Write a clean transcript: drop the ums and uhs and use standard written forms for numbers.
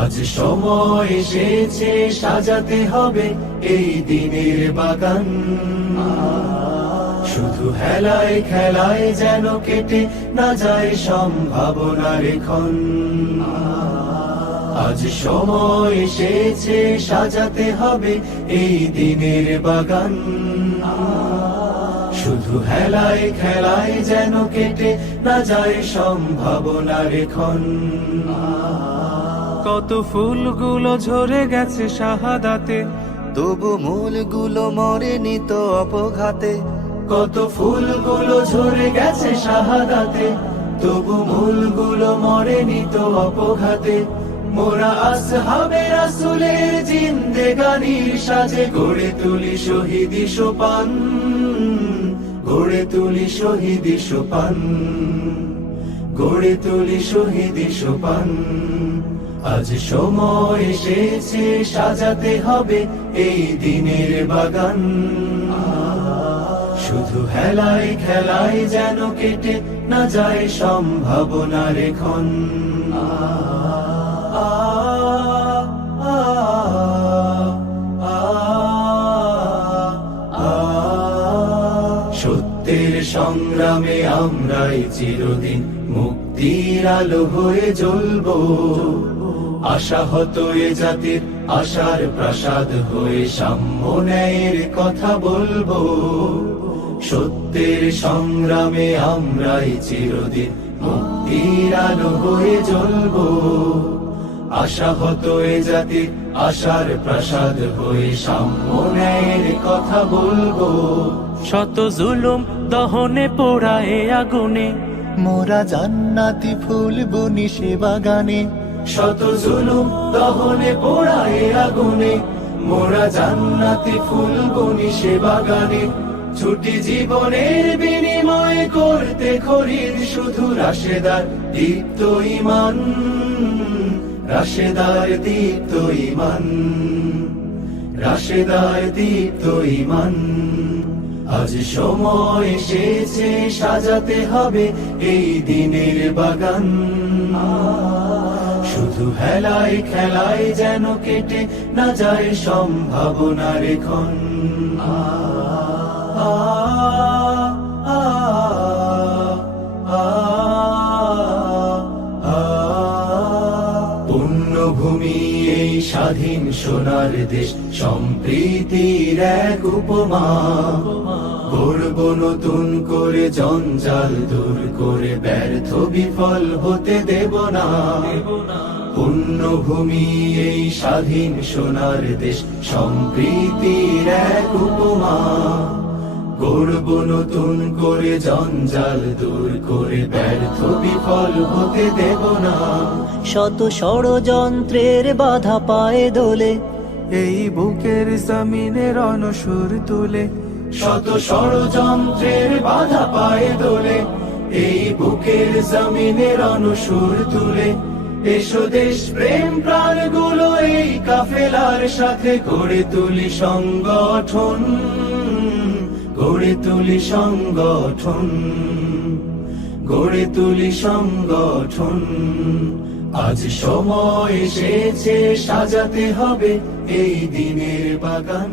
আজ সময় এসেছে সাজাতে হবে এই দিনের বাগান। শুধু হেলায় খেলায় যেন কেটে না যায় সম্ভাবনার ক্ষণ। আজ সময় এসেছে সাজাতে হবে এই দিনের বাগান। শুধু হেলায় খেলায় যেন কেটে না যায় সম্ভাবনার ক্ষণ। কত ফুলগুলো ঝরে গেছে শাহাদাতে, তবু মূলগুলো মরেনি তো অপঘাতে। কত ফুলগুলো ঝরে গেছে শাহাদাতে, তবু মূলগুলো মরেনি তো অপঘাতে। মোরা আসহাবে রাসূলের জিন্দেগানির সাজে গড়ে তুলি শহীদি সোপান, গড়ে তুলি শহীদি সোপান, গড়ে তুলি শহীদি সোপান। আজ সময় এসেছে সাজাতে হবে এই দিনের বাগান। শুধু হেলায় খেলায় যেন কেটে না যায় সম্ভাবনার ক্ষণ। সত্যের সংগ্রামে আমরাই চিরদিন মুক্তির আলো হয়ে জ্বলবো। আশাহত এ জাতির আশার প্রাসাদ হয়ে সাম্য ন্যায়ের কথা বলবো। সত্যের সংগ্রামে আমরাই চিরদিন মুক্তির আলো হয়ে জ্বলবো। আশাহত এ জাতির আশার প্রাসাদ হয়ে সাম্য ন্যায়ের কথা বলবো। শত জুলুম দহনে পোড়ায় আগুনে, মোরা জান্নাতি ফুল বুনি সে বাগানে। শত জুলুম দহনে পোড়ায় আগুনে, মোরা জান্নাতি ফুল বুনি সে বাগানে। ছুটি জীবনের বিনিময় করতে খরিদ শুধু রাশেদার দীপ্ত ঈমান, রাশেদার দীপ্ত ঈমান, রাশেদার দীপ্ত ঈমান। আজ সময় এসেছে সাজাতে হবে এই দিনের বাগান। শুধু হেলায় খেলায় যেন কেটে না যায় সম্ভাবনার ক্ষণ। পুণ্যভূমি এই স্বাধীন সোনার দেশ, সম্প্রীতির এক উপমা। গড়ব নতুন করে জঞ্জাল দূর করে, ব্যর্থ বিফল হতে দেব না। পুণ্যভূমি এই স্বাধীন সোনার দেশ, সম্প্রীতির এক উপমা। গড়ব নতুন করে জঞ্জাল দূর করে, ব্যর্থ বিফল হতে দেব না। শত ষড়যন্ত্রের বাধা পায়ে দোলে, এই বুকের জমিনে রণসুর তুলে। শত ষড়যন্ত্রের বাধা পায়ে দোলে, এই বুকের জমিনের অনুসুর তুলে। এসো দেশ প্রেম প্রাণগুলো এই কাফেলার সাথে গড়ে তুলি সংগঠন, গড়ে তুলি সংগঠন, গড়ে তুলি সংগঠন। আজ সময় এসেছে সাজাতে হবে এই দিনের বাগান।